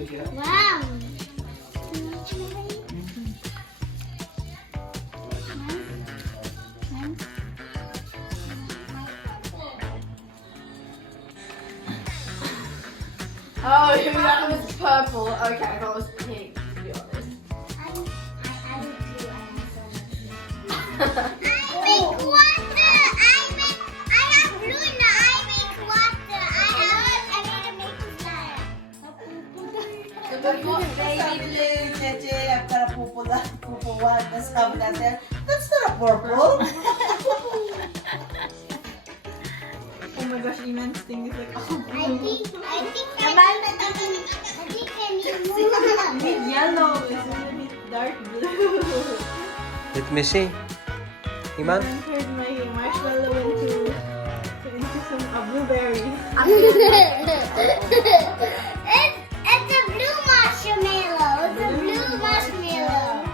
Wow. Oh, that was purple. Okay, I thought it was pink, to be honest. I would do I make water. I have blue now. I make water. I made a slide. Baby blue, Jeje, I've got a purple one. That's how that's not a purple. Oh my gosh, Imman's thing is like, oh, I think I need need yellow. It's a little bit dark blue. Let me see. Imman? And here's my marshmallow into some blueberry. It's a blue marshmallow. It's a blue marshmallow.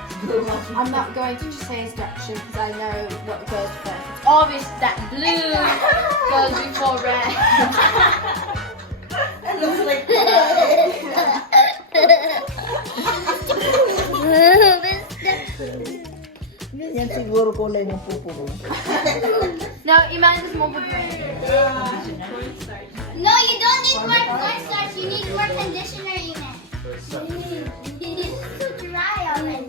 I'm not going to just say instructions because I know what goes first. It's obvious that blue goes before red. It looks like yan siguro kulay ng pupo. No, Imman is more green. No, you don't need more cornstarch. You need more conditioner, Imman. It's so dry already.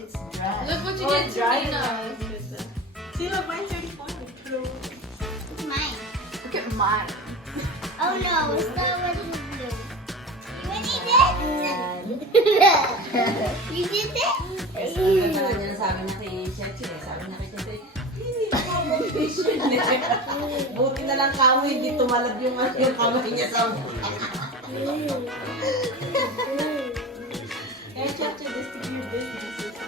It's dry. Look what you did to Nina. See, look, mine's already formed. It's mine. Look at mine. Oh no, it's not what is blue. You did it? You did it? Sabi niya na kay Cheche, sabi niya kay Cheche, hindi ko mag-vision eh. Buti na lang kamo, hindi tumalab yung kamay niya sa mukha. Hey, Cheche, this is your business.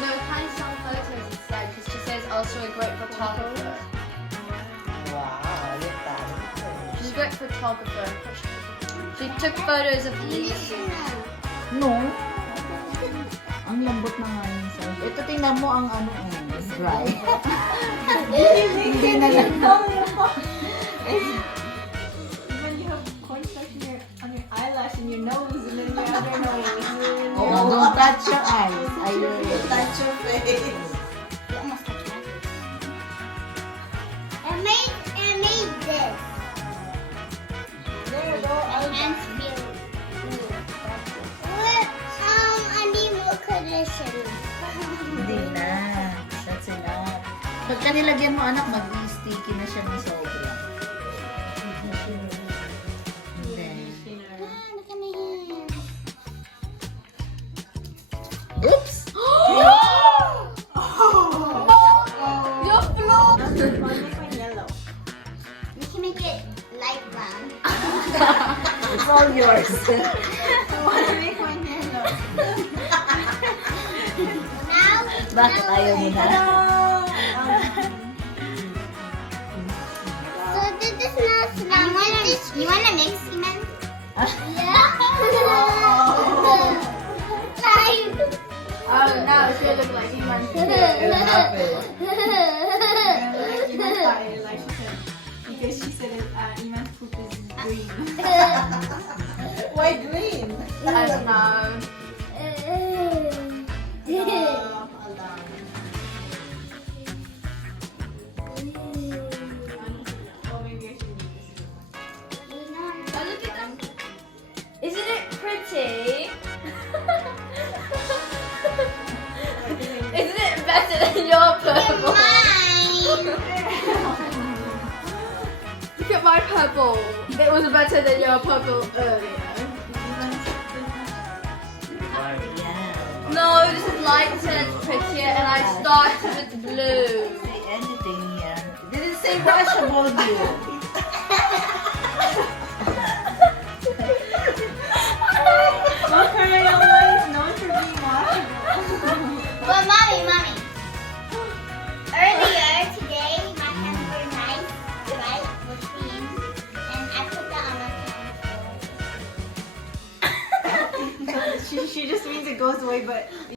No, kind of some photos instead because she says also a great photographer. Wow, yung tari. She's a great photographer. She took photos of these. No. Ang lambot na nga yung size. Ito tingnan mo ang ano it's dry. Hindi na lang. When you have cornstarch on your eyelash and your nose and then your other nose. Oh, don't touch your eyes. Don't touch your face. You almost touched my face. I made this. There you go. My hands feel blue. What? I need more conditioner. Hindi na. That's enough. Pagka nilagyan mo anak, mag-sticky na siya ng sobra. Then, Look at my hands. oops! You're blue! We can make it light brown. It's all yours. I want to make one yellow. Bakit ayaw mo na? So this is not smell. You wanna mix, Imman? Yeah. Oh, now it's gonna look like Imman's It'll happen. Imman's fire, like she said. Because she said that Imman's poop is green. Why green? I don't know. Oh, maybe I should use this. Oh, look at that. Isn't it pretty? Isn't it better than your purple? Look at my purple. It was better than your purple earlier. Yeah. No, this is lighter and prettier, and I started with blue. Say anything here. Didn't say washable blue. Okay, always known for being washable. But mommy. Earlier today, my hands were nice, right? With clean, and I put that on my hands. She just means it goes away, but